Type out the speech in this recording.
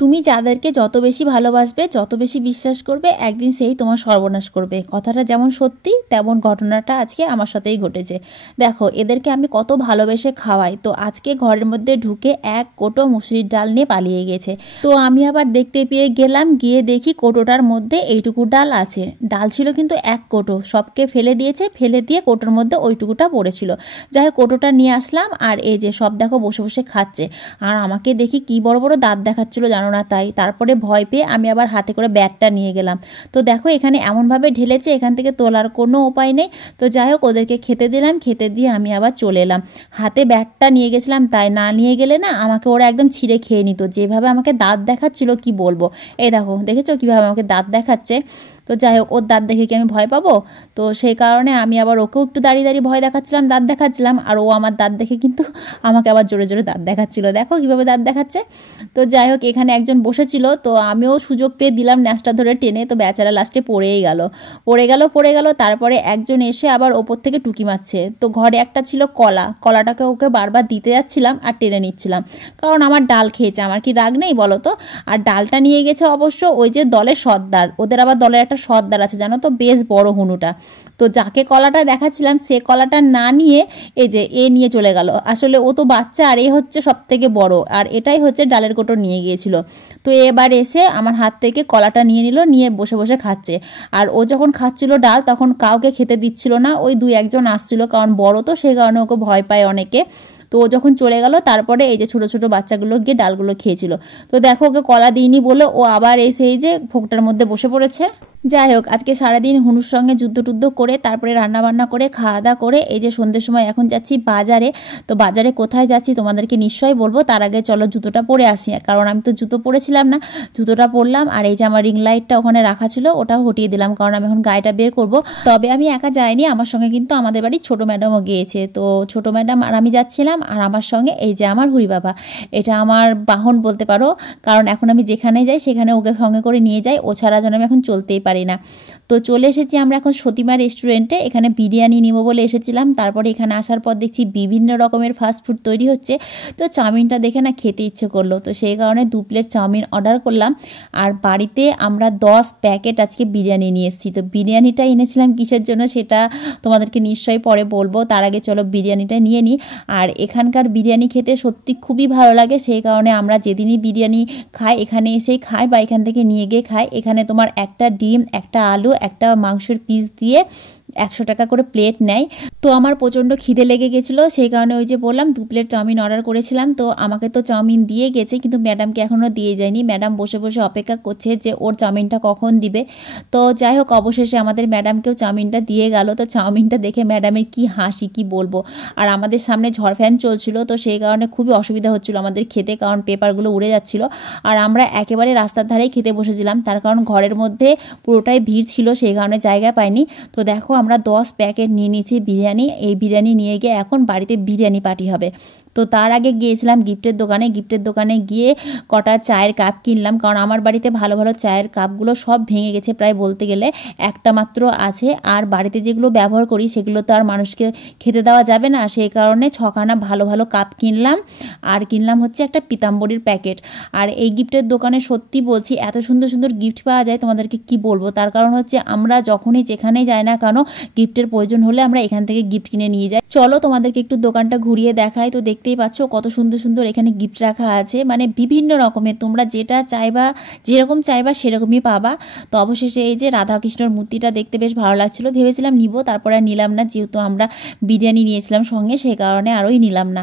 তুমি যাদেরকে যত বেশি ভালোবাসবে, যত বেশি বিশ্বাস করবে, একদিন সেই তোমার সর্বনাশ করবে। কথাটা যেমন সত্যি, তেমন ঘটনাটা আজকে আমার সাথেই ঘটেছে। দেখো, এদেরকে আমি কত ভালোবেসে খাওয়াই, তো আজকে ঘরের মধ্যে ঢুকে এক কোটো মুসুরির ডাল নিয়ে পালিয়ে গেছে। তো আমি আবার দেখতে পেয়ে গেলাম, গিয়ে দেখি কোটোটার মধ্যে এইটুকু ডাল আছে। ডাল ছিল কিন্তু এক কোটো, সবকে ফেলে দিয়েছে, ফেলে দিয়ে কোটোর মধ্যে ওইটুকুটা পড়েছিল। যাই হোক, কোটোটা নিয়ে আসলাম, আর এই যে সব দেখো বসে বসে খাচ্ছে, আর আমাকে দেখি কি বড় বড় দাঁত দেখাচ্ছিল জানো না। তাই তারপরে ভয় পেয়ে আমি আবার হাতে করে ব্যাগটা নিয়ে গেলাম। তো দেখো এখানে এমনভাবে ঢেলেছে, এখান থেকে তোলার কোনো উপায় নেই। তো যাই হোক, ওদেরকে খেতে দিলাম, খেতে দিয়ে আমি আবার চলে এলাম। হাতে ব্যাগটা নিয়ে গেছিলাম, তাই না নিয়ে গেলে না আমাকে ওরা একদম ছিঁড়ে খেয়ে নিত। যেভাবে আমাকে দাঁত দেখাচ্ছিল কি বলবো। এই দেখো, দেখেছো কীভাবে আমাকে দাঁত দেখাচ্ছে। তো যাই হোক, ওর দাঁত দেখে কি আমি ভয় পাবো? তো সেই কারণে আমি আবার ওকেও একটু দাঁড়িয়ে দাঁড়িয়ে ভয় দেখাচ্ছিলাম, দাঁত দেখাচ্ছিলাম, আর ও আমার দাঁত দেখে কিন্তু আমাকে আবার জোরে জোরে দাঁত দেখাচ্ছিল। দেখো কীভাবে দাঁত দেখাচ্ছে। তো যাই হোক, এখানে একজন বসেছিল, তো আমিও সুযোগ পেয়ে দিলাম ন্যাসটা ধরে টেনে। তো বেচারা লাস্টে পড়ে গেল। তারপরে একজন এসে আবার ওপর থেকে টুকি মারছে। তো ঘরে একটা ছিল কলাটাকে ওকে বারবার দিতে যাচ্ছিলাম আর টেনে নিচ্ছিলাম, কারণ আমার ডাল খেয়েছে, আমার কি রাগ নেই বলো তো। আর ডালটা নিয়ে গেছে অবশ্য ওই যে দলের সর্দার, ওদের আবার দলের একটা সর্দার আছে জানো তো, বেশ বড় হুনুটা। তো যাকে কলাটা দেখাচ্ছিলাম সে কলাটা না নিয়ে এই যে এ নিয়ে চলে গেল। আসলে ও তো বাচ্চা, আর এ হচ্ছে সব থেকে বড়, আর এটাই হচ্ছে ডালের কোটো নিয়ে গিয়েছিল। তো এবার এসে আমার হাত থেকে কলাটা নিয়ে নিল, নিয়ে বসে বসে খাচ্ছে। আর ও যখন খাচ্ছিল ডাল, তখন কাউকে খেতে দিচ্ছিল না, ওই 2-1 জন আসছিল, কারণ বড় তো, সেই কারণে ওকে ভয় পায় অনেকে। তো ও যখন চলে গেল, তারপরে এই যে ছোট ছোট বাচ্চাগুলো গিয়ে ডালগুলো খেয়েছিল। তো দেখো, ওকে কলা দিইনি বলে ও আবার এসে এই যে ফোকটার মধ্যে বসে পড়েছে। যাই হোক, আজকে সারাদিন হুনুর সঙ্গে যুদ্ধ করে তারপরে রান্নাবান্না করে খাওয়া দাওয়া করে এই যে সন্ধ্যের সময় এখন যাচ্ছি বাজারে। তো বাজারে কোথায় যাচ্ছি তোমাদেরকে নিশ্চয়ই বলবো, তার আগে চলো জুতোটা পরে আসি, কারণ আমি তো জুতো পরেছিলাম না। জুতোটা পরলাম, আর এই যে আমার রিং লাইটটা ওখানে রাখা ছিল ওটাও হটিয়ে দিলাম, কারণ আমি এখন গাড়িটা বের করব। তবে আমি একা যাইনি, আমার সঙ্গে কিন্তু আমাদের বাড়ির ছোটো ম্যাডামও গিয়েছে। তো ছোটো ম্যাডাম আর আমি যাচ্ছিলাম, আর আমার সঙ্গে এই যে আমার হুড়ি বাবা, এটা আমার বাহন বলতে পারো, কারণ এখন আমি যেখানে যাই সেখানে ওকে সঙ্গে করে নিয়ে যাই, ও ছাড়া যেন আমি এখন চলতেই পারি না। তো চলে এসেছি আমরা এখন সতীমা রেস্টুরেন্টে, এখানে বিরিয়ানি নিব বলে এসেছিলাম। তারপরে এখানে আসার পর দেখছি বিভিন্ন রকমের ফাস্টফুড তৈরি হচ্ছে। তো চাউমিনটা দেখে না খেতে ইচ্ছে করলো, তো সেই কারণে 2 প্লেট চাউমিন অর্ডার করলাম। আর বাড়িতে আমরা 10 প্যাকেট আজকে বিরিয়ানি নিয়ে এসেছি। তো বিরিয়ানিটা এনেছিলাম কিসের জন্য সেটা তোমাদেরকে নিশ্চয়ই পরে বলবো, তার আগে চলো বিরিয়ানিটা নিয়ে নিই। আর এখানকার বিরিয়ানি খেতে সত্যি খুবই ভালো লাগে, সেই কারণে আমরা যেদিনই বিরিয়ানি খাই এখানে এসেই খাই, বা এখান থেকে নিয়ে গিয়ে খাই। এখানে তোমার একটা ডিম, একটা আলু, একটা মাংসের পিস দিয়ে 100 টাকা করে প্লেট নেয়। তো আমার প্রচণ্ড খিদে লেগে গেছিলো, সেই কারণে ওই যে বললাম 2 প্লেট চাউমিন অর্ডার করেছিলাম। তো আমাকে তো চাউমিন দিয়ে গেছে, কিন্তু ম্যাডামকে এখনও দিয়ে যায়নি। ম্যাডাম বসে বসে অপেক্ষা করছে যে ওর চাউমিনটা কখন দিবে। তো যাই হোক, অবশেষে আমাদের ম্যাডামকেও চাউমিনটা দিয়ে গেল। তো চাউমিনটা দেখে ম্যাডামের কি হাসি কি বলবো। আর আমাদের সামনে ঝড় ফ্যান চলছিল, তো সেই কারণে খুবই অসুবিধা হচ্ছিল আমাদের খেতে, কারণ পেপারগুলো উড়ে যাচ্ছিল। আর আমরা একেবারে রাস্তার ধারেই খেতে বসেছিলাম, তার কারণ ঘরের মধ্যে পুরোটাই ভিড় ছিল, সেই কারণে জায়গা পাইনি। তো দেখো, আমরা 10 প্যাকেট নিয়ে নিয়েছি বিরিয়ানি। এই বিরিয়ানি নিয়ে গিয়ে এখন বাড়িতে বিরিয়ানি পার্টি হবে। তো তার আগে গিয়েছিলাম গিফটের দোকানে গিয়ে কটা চায়ের কাপ কিনলাম, কারণ আমার বাড়িতে ভালো ভালো চায়ের কাপগুলো সব ভেঙে গেছে, প্রায় বলতে গেলে একটা মাত্র আছে। আর বাড়িতে যেগুলো ব্যবহার করি সেগুলো তো আর মানুষকে খেতে দেওয়া যাবে না, সেই কারণে 6খানা ভালো ভালো কাপ কিনলাম। আর কিনলাম হচ্ছে একটা পিতাম্বরীর প্যাকেট। আর এই গিফটের দোকানে সত্যি বলছি এত সুন্দর সুন্দর গিফট পাওয়া যায়, তোমাদেরকে কি বলবো। তার কারণ হচ্ছে আমরা যখনই যেখানেই যাই না কেন, গিফটের প্রয়োজন হলে আমরা এখান থেকে গিফট কিনে নিয়ে যাই। চলো তোমাদেরকে একটু দোকানটা ঘুরিয়ে দেখাই। তো দেখতেই পাচ্ছ কত সুন্দর সুন্দর এখানে গিফট রাখা আছে, মানে বিভিন্ন রকমের, তোমরা যেটা চাইবা, যেরকম চাইবা সেরকমই পাবা। তো অবশেষে এই যে রাধাকৃষ্ণর মূর্তিটা দেখতে বেশ ভালো লাগছিল, ভেবেছিলাম নিব, তারপরে আর নিলাম না, যেহেতু আমরা বিরিয়ানি নিয়েছিলাম সঙ্গে, সেই কারণে আরোই নিলাম না।